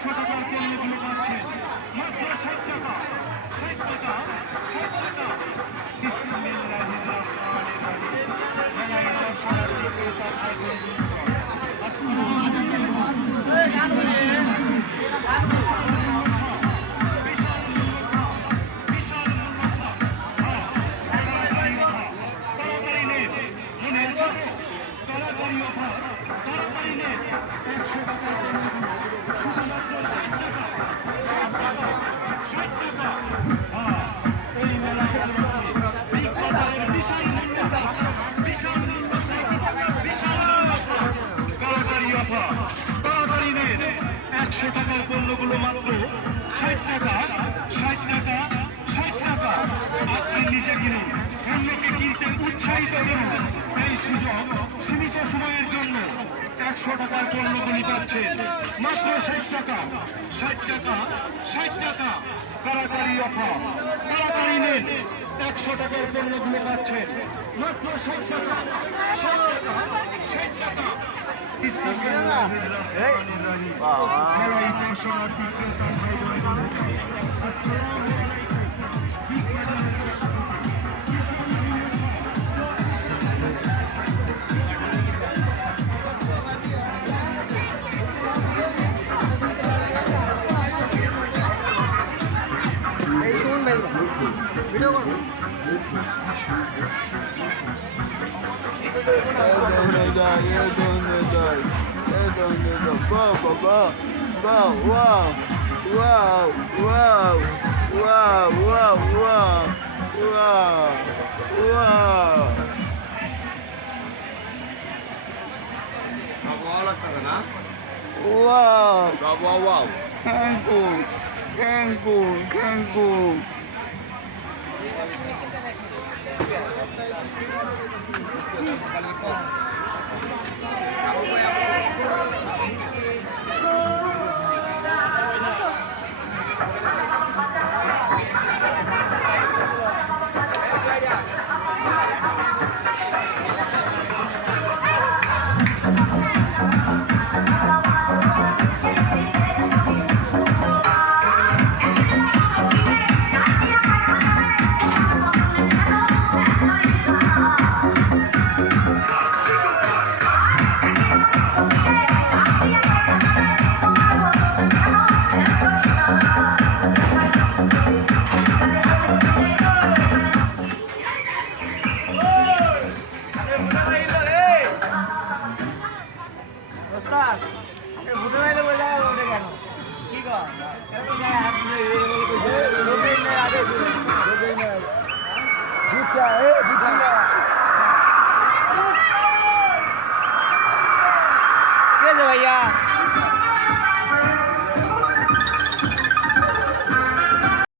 100 টাকার পণ্যগুলো পাচ্ছেন মাত্র 60 টাকা 60 টাকা 60 টাকা। বিসমিল্লাহির রহমানির রহিম। মেলায় দর্শনার্থী ক্রেতা ভাই বোনদের আসসালামু তাড়াতাড়ি নেন 100 টাকা শুধুমাত্র 60 টাকা 60 টাকা 60 টাকা। এই মেলায় বিগ বাজারের বিশাল মূল্য বিশাল মূল্য বিশাল মূল্য তাড়াতাড়ি অফার তাড়াতাড়ি নেন 100 টাকার পণ্যগুলো মাত্র 60 টাকা 60 টাকা 60 টাকা। আপনি নিজে কিনুন অন্যকে কিনতে উৎসাহিত করুন। এই সুযোগ সীমিত সময়ের জন্য 100 টাকার পণ্যগুলি পাচ্ছেন মাত্র 60 টাকা 60 টাকা 60 টাকা। তাড়াতাড়ি অফার তাড়াতাড়ি নেন 100 টাকার পণ্যগুলো পাচ্ছেন মাত্র 60 টাকা 60 টাকা 60 টাকা। মেলায় দর্শনার্থী ক্রেতা ভাই বোন আসসালামু আলাইকুম। বিগ বাজারের বিশাল ভিডিও করুন। भैया